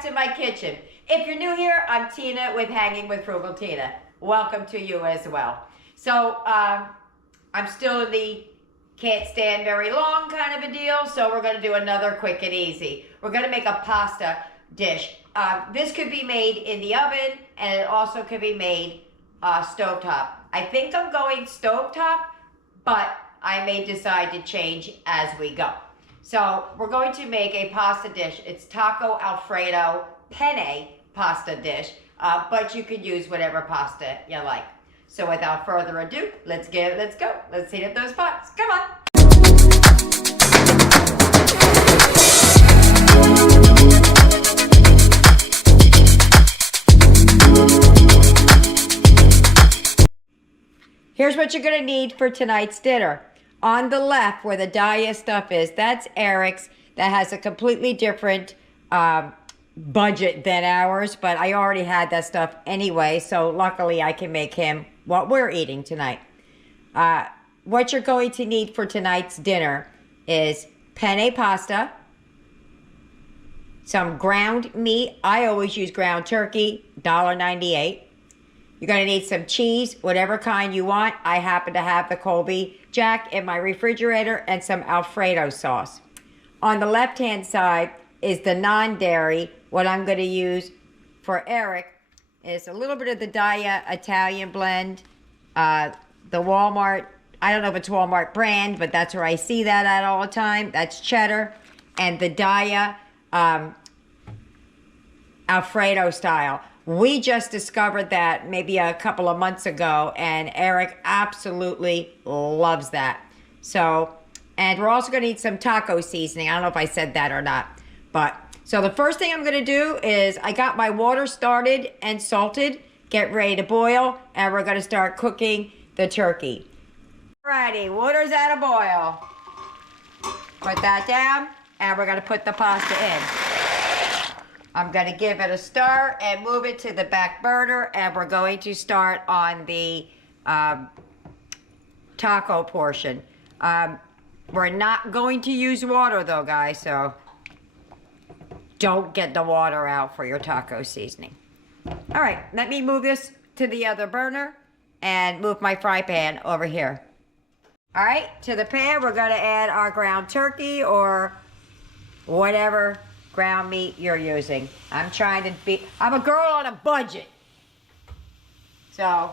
back to my kitchen. If you're new here, I'm Tina with Hanging with Frugal Tina. Welcome to you as well. So I'm still in the can't stand very long kind of a deal, so we're gonna do another quick and easy. We're gonna make a pasta dish. This could be made in the oven, and it also could be made stovetop. I think I'm going stovetop, but I may decide to change as we go. So we're going to make a pasta dish. It's taco Alfredo penne pasta dish, but you can use whatever pasta you like. So without further ado, let's go. Let's heat up those pots. Come on. Here's what you're gonna need for tonight's dinner. On the left, where the dahlia stuff is, that's Eric's. That has a completely different budget than ours, but I already had that stuff anyway, so luckily I can make him what we're eating tonight. What you're going to need for tonight's dinner is penne pasta, some ground meat. I always use ground turkey, $1.98. You're going to need some cheese, whatever kind you want. I happen to have the Colby Jack in my refrigerator, and some Alfredo sauce. On the left-hand side is the non-dairy. What I'm going to use for Eric is a little bit of the Dahlia Italian blend. The Walmart, I don't know if it's Walmart brand, but that's where I see that at all the time. That's cheddar. And the Dahlia Alfredo style. We just discovered that maybe a couple of months ago, and Eric absolutely loves that. So, and we're also going to need some taco seasoning. I don't know if I said that or not. But, so the first thing I'm going to do is I got my water started and salted. Get ready to boil, and we're going to start cooking the turkey. Alrighty, water's at a boil. Put that down, and we're going to put the pasta in. I'm going to give it a stir and move it to the back burner, and we're going to start on the taco portion. We're not going to use water though, guys, so don't get the water out for your taco seasoning. All right, let me move this to the other burner and move my fry pan over here. All right, to the pan, we're going to add our ground turkey or whatever ground meat you're using. I'm a girl on a budget. So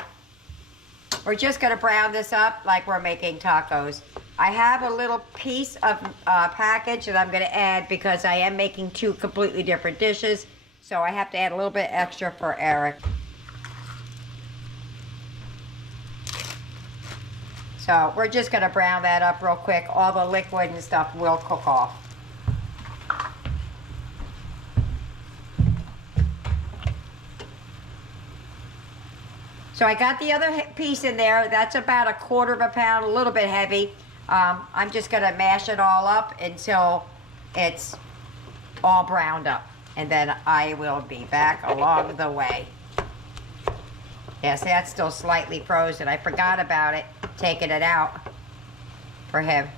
we're just gonna brown this up like we're making tacos. I have a little piece of package that I'm gonna add because I am making two completely different dishes. So I have to add a little bit extra for Eric. So we're just gonna brown that up real quick. All the liquid and stuff will cook off. So I got the other piece in there. That's about 1/4 pound, a little bit heavy. I'm just gonna mash it all up until it's all browned up. And then I will be back along the way. Yeah, see, that's still slightly frozen. I forgot about it, taking it out for him.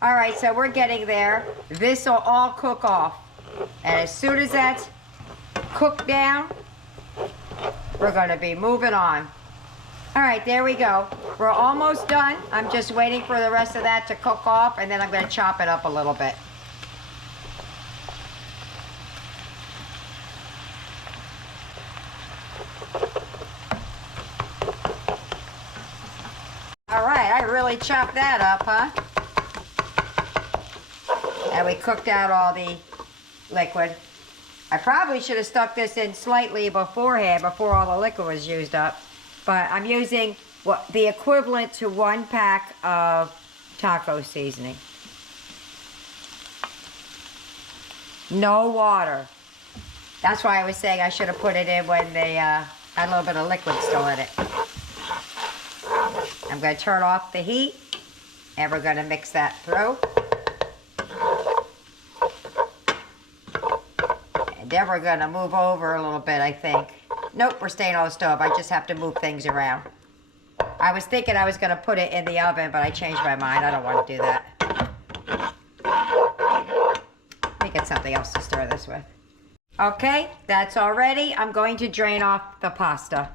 All right, so we're getting there. This will all cook off. And as soon as that's cooked down, we're going to be moving on. All right, there we go. We're almost done. I'm just waiting for the rest of that to cook off, and then I'm going to chop it up a little bit. All right, I really chopped that up, huh? And we cooked out all the liquid. I probably should have stuck this in slightly beforehand, before all the liquid was used up. But I'm using the equivalent to 1 pack of taco seasoning. No water. That's why I was saying I should have put it in when they had a little bit of liquid still in it. I'm going to turn off the heat, and we're going to mix that through. Then we're going to move over a little bit, I think. Nope, we're staying on the stove. I just have to move things around. I was thinking I was going to put it in the oven, but I changed my mind. I don't want to do that. get something else to stir this with. Okay, that's all ready. I'm going to drain off the pasta.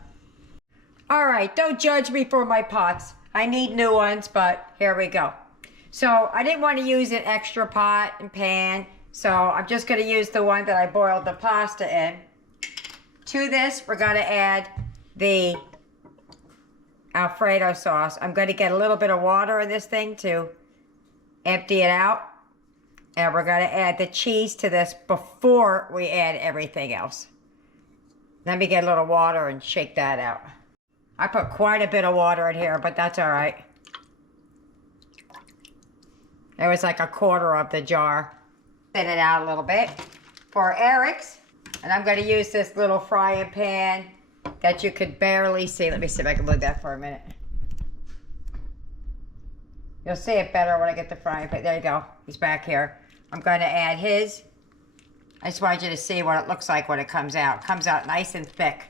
All right, don't judge me for my pots. I need new ones, but here we go. So I didn't want to use an extra pot and pan, so I'm just going to use the one that I boiled the pasta in. To this, we're going to add the Alfredo sauce. I'm going to get a little bit of water in this thing to empty it out. And we're going to add the cheese to this before we add everything else. Let me get a little water and shake that out. I put quite a bit of water in here, but that's all right. It was like a quarter of the jar. Thin it out a little bit. For Eric's, and I'm going to use this little frying pan that you could barely see. Let me see if I can move that for a minute. You'll see it better when I get the frying pan. There you go. He's back here. I'm going to add his. I just want you to see what it looks like when it comes out. It comes out nice and thick.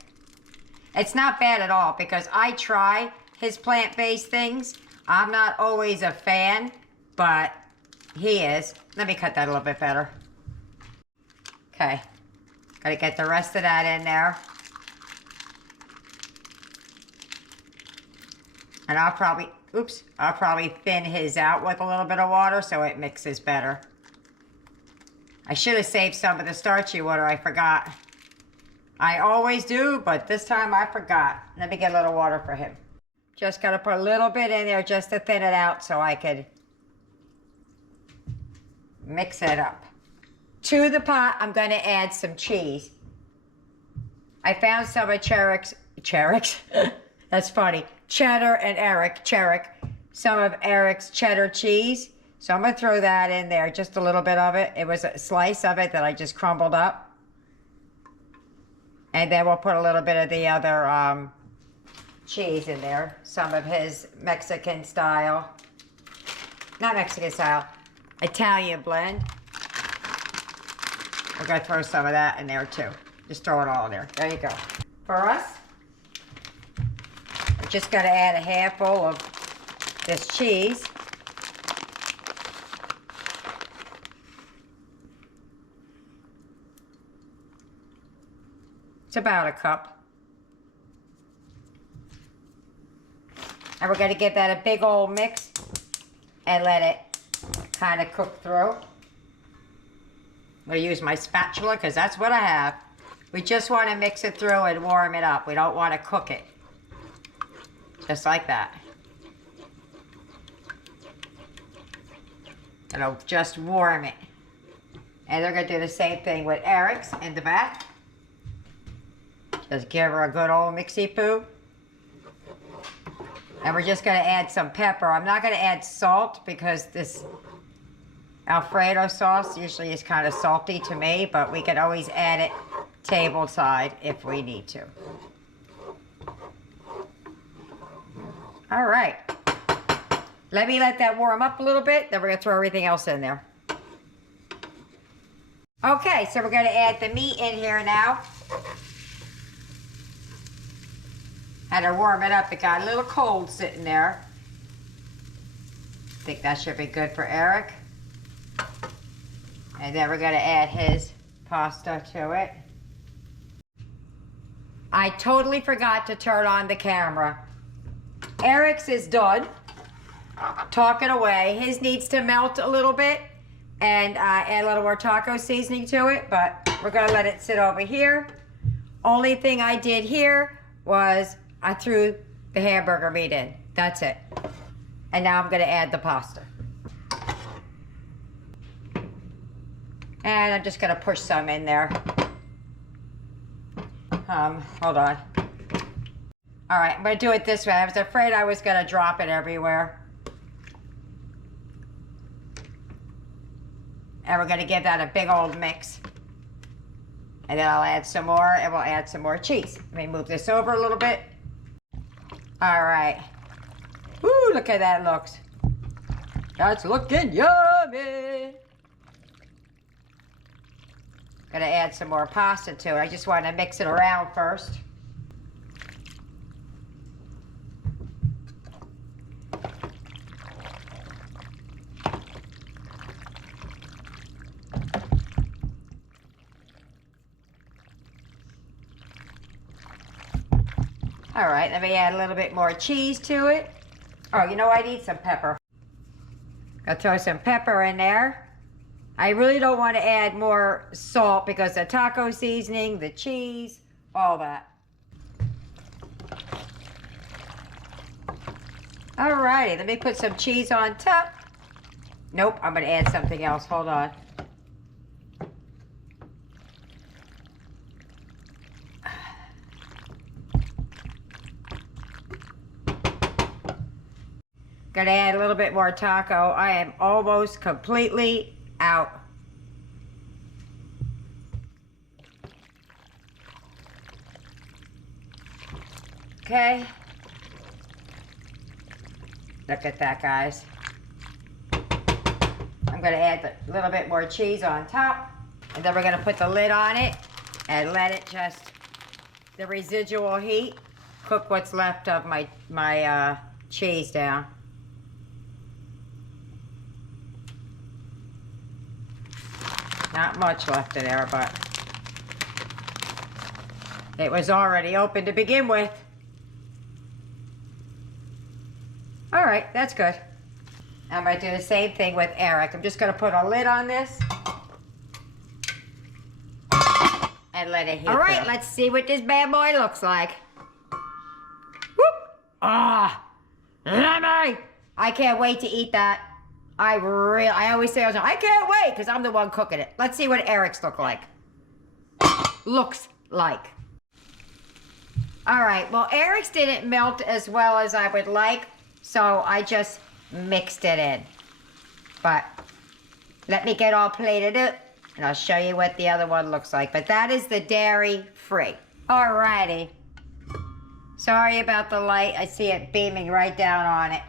It's not bad at all because I try his plant-based things. I'm not always a fan, but he is. Let me cut that a little bit better. Okay. Gotta get the rest of that in there. And I'll probably thin his out with a little bit of water so it mixes better. I should have saved some of the starchy water, I forgot. I always do, but this time I forgot. Let me get a little water for him. Just gotta put a little bit in there just to thin it out so I could mix it up. To the pot, I'm gonna add some cheese. I found some of Cherek's, that's funny, Cheddar and Cherik, some of Eric's cheddar cheese. So I'm gonna throw that in there, just a little bit of it. It was a slice of it that I just crumbled up. And then we'll put a little bit of the other cheese in there. Some of his Mexican style, not Mexican style, Italian blend. We're gonna throw some of that in there too. Just throw it all in there. There you go. For us, we're just gonna add a handful of this cheese. It's about a cup. And we're going to give that a big old mix and let it kind of cook through. I'm going to use my spatula because that's what I have. We just want to mix it through and warm it up. We don't want to cook it. Just like that. It'll just warm it. And they're going to do the same thing with Eric's in the back. Just give her a good old mixy-poo. And we're just going to add some pepper. I'm not going to add salt because this Alfredo sauce usually is kind of salty to me, but we can always add it table side if we need to. All right. Let that warm up a little bit, then we're going to throw everything else in there. Okay, so we're going to add the meat in here now. Had to warm it up. It got a little cold sitting there. I think that should be good for Eric. And then we're going to add his pasta to it. I totally forgot to turn on the camera. Eric's is done. Talking away. His needs to melt a little bit and add a little more taco seasoning to it, but we're going to let it sit over here. Only thing I did here was I threw the hamburger meat in. That's it. And now I'm going to add the pasta. And I'm just going to push some in there. Hold on. All right, I'm going to do it this way. I was afraid I was going to drop it everywhere. And we're going to give that a big old mix. And then I'll add some more, and we'll add some more cheese. Let me move this over a little bit. All right. Woo, look how that looks. That's looking yummy. Gonna add some more pasta to it. I just want to mix it around first. All right, let me add a little bit more cheese to it. Oh, you know, I need some pepper. I'll throw some pepper in there. I really don't want to add more salt because the taco seasoning, the cheese, all that. All righty, let me put some cheese on top. Nope, I'm going to add something else. Hold on. Gonna add a little bit more taco. I am almost completely out. Okay. Look at that, guys. I'm gonna add a little bit more cheese on top. And then we're gonna put the lid on it and let it just, the residual heat, cook what's left of my cheese down. Not much left in there, but it was already open to begin with. All right, that's good. I'm going to do the same thing with Eric. I'm just going to put a lid on this and let it heat. All right, let's see what this bad boy looks like. Whoop! Ah, yummy! I can't wait to eat that. I always say, I can't wait because I'm the one cooking it. Let's see what Eric's looks like. All right, well, Eric's didn't melt as well as I would like, so I just mixed it in. But let me get all plated up and I'll show you what the other one looks like. But that is the dairy-free. All righty. Sorry about the light. I see it beaming right down on it.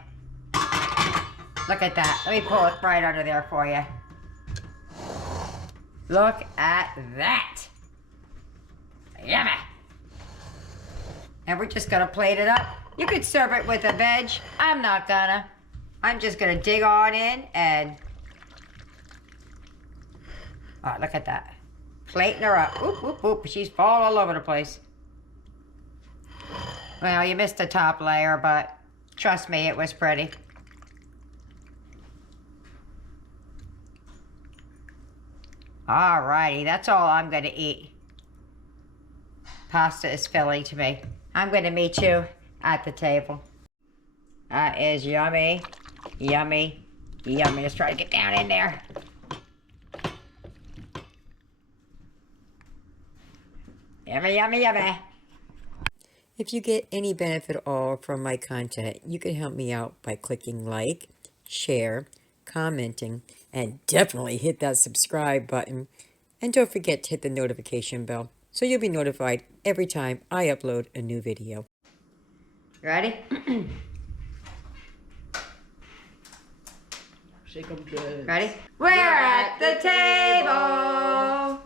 Look at that. Let me pull it right under there for you. Look at that. Yummy. And we're just gonna plate it up. You could serve it with a veg. I'm not gonna. I'm just gonna dig on in and... Oh, look at that. Plating her up. Oop, oop, oop. She's falling all over the place. Well, you missed the top layer, but trust me, it was pretty. Alrighty, that's all I'm going to eat. Pasta is filling to me. I'm going to meet you at the table. That is yummy, yummy, yummy. Let's try to get down in there. Yummy, yummy, yummy. If you get any benefit at all from my content, you can help me out by clicking like, share, commenting, and definitely hit that subscribe button. And don't forget to hit the notification bell so you'll be notified every time I upload a new video. Ready? Shake them good. Ready? We're at the table.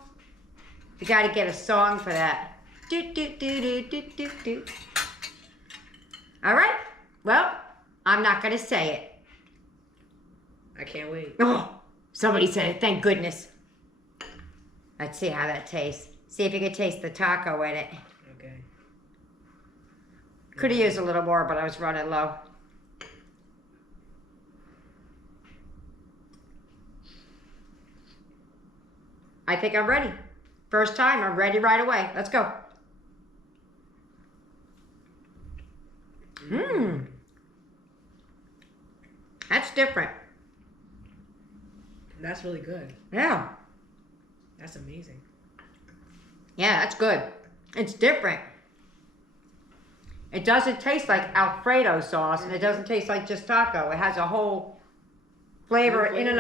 We got to get a song for that. Do, do, do, do, do, do, do. All right. Well, I'm not going to say it. I can't wait. Oh, somebody said it. Thank goodness. Let's see how that tastes. See if you can taste the taco in it. Okay. Could have used a little more, but I was running low. I think I'm ready. First time, I'm ready right away. Let's go. Mmm. That's different. That's really good. Yeah. That's amazing. Yeah, that's good. It's different. It doesn't taste like Alfredo sauce, and it doesn't taste like just taco. It has a whole flavor in and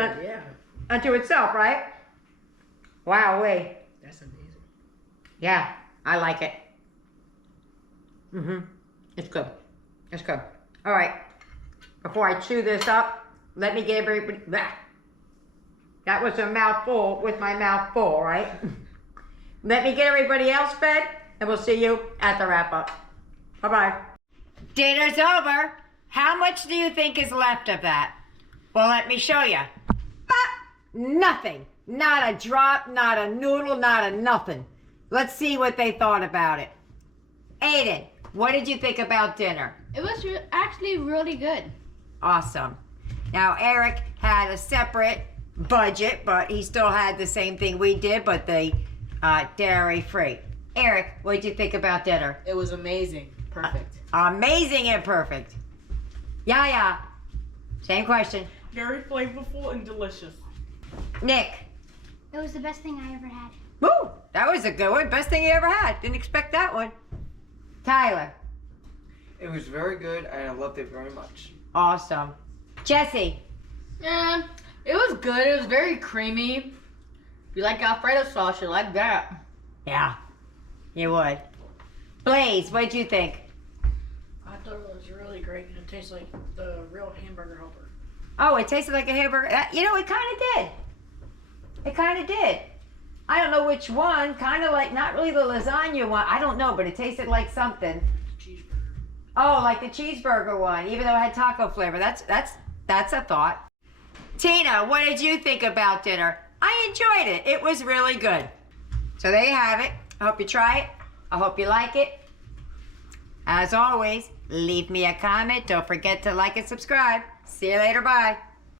unto itself, right? Wow-wee. That's amazing. Yeah, I like it. Mm-hmm. It's good. It's good. All right. Before I chew this up, let me give everybody... That was a mouthful with my mouth full, right? Let me get everybody else fed, and we'll see you at the wrap-up. Bye-bye. Dinner's over. How much do you think is left of that? Well, let me show you. Nothing. Not a drop, not a noodle, not a nothing. Let's see what they thought about it. Aiden, what did you think about dinner? It was actually really good. Awesome. Now, Eric had a separate budget, but he still had the same thing we did, but the dairy-free. Eric, what did you think about dinner? It was amazing. Perfect. Amazing and perfect. Yeah. Same question. Very flavorful and delicious. Nick. It was the best thing I ever had. Woo! That was a good one. Best thing you ever had. Didn't expect that one. Tyler. It was very good and I loved it very much. Awesome. Jesse. Yeah, it was good. It was very creamy. If you like Alfredo sauce, you like that. Yeah, you would. Blaze, what'd you think? I thought it was really great and it tastes like the real hamburger helper. Oh, it tasted like a hamburger. You know, it kind of did. It kind of did. I don't know which one. Kind of like, not really the lasagna one. I don't know, but it tasted like something. Cheeseburger. Oh, like the cheeseburger one, even though it had taco flavor. That's a thought. Tina, what did you think about dinner? I enjoyed it. It was really good. So there you have it. I hope you try it. I hope you like it. As always, leave me a comment. Don't forget to like and subscribe. See you later. Bye.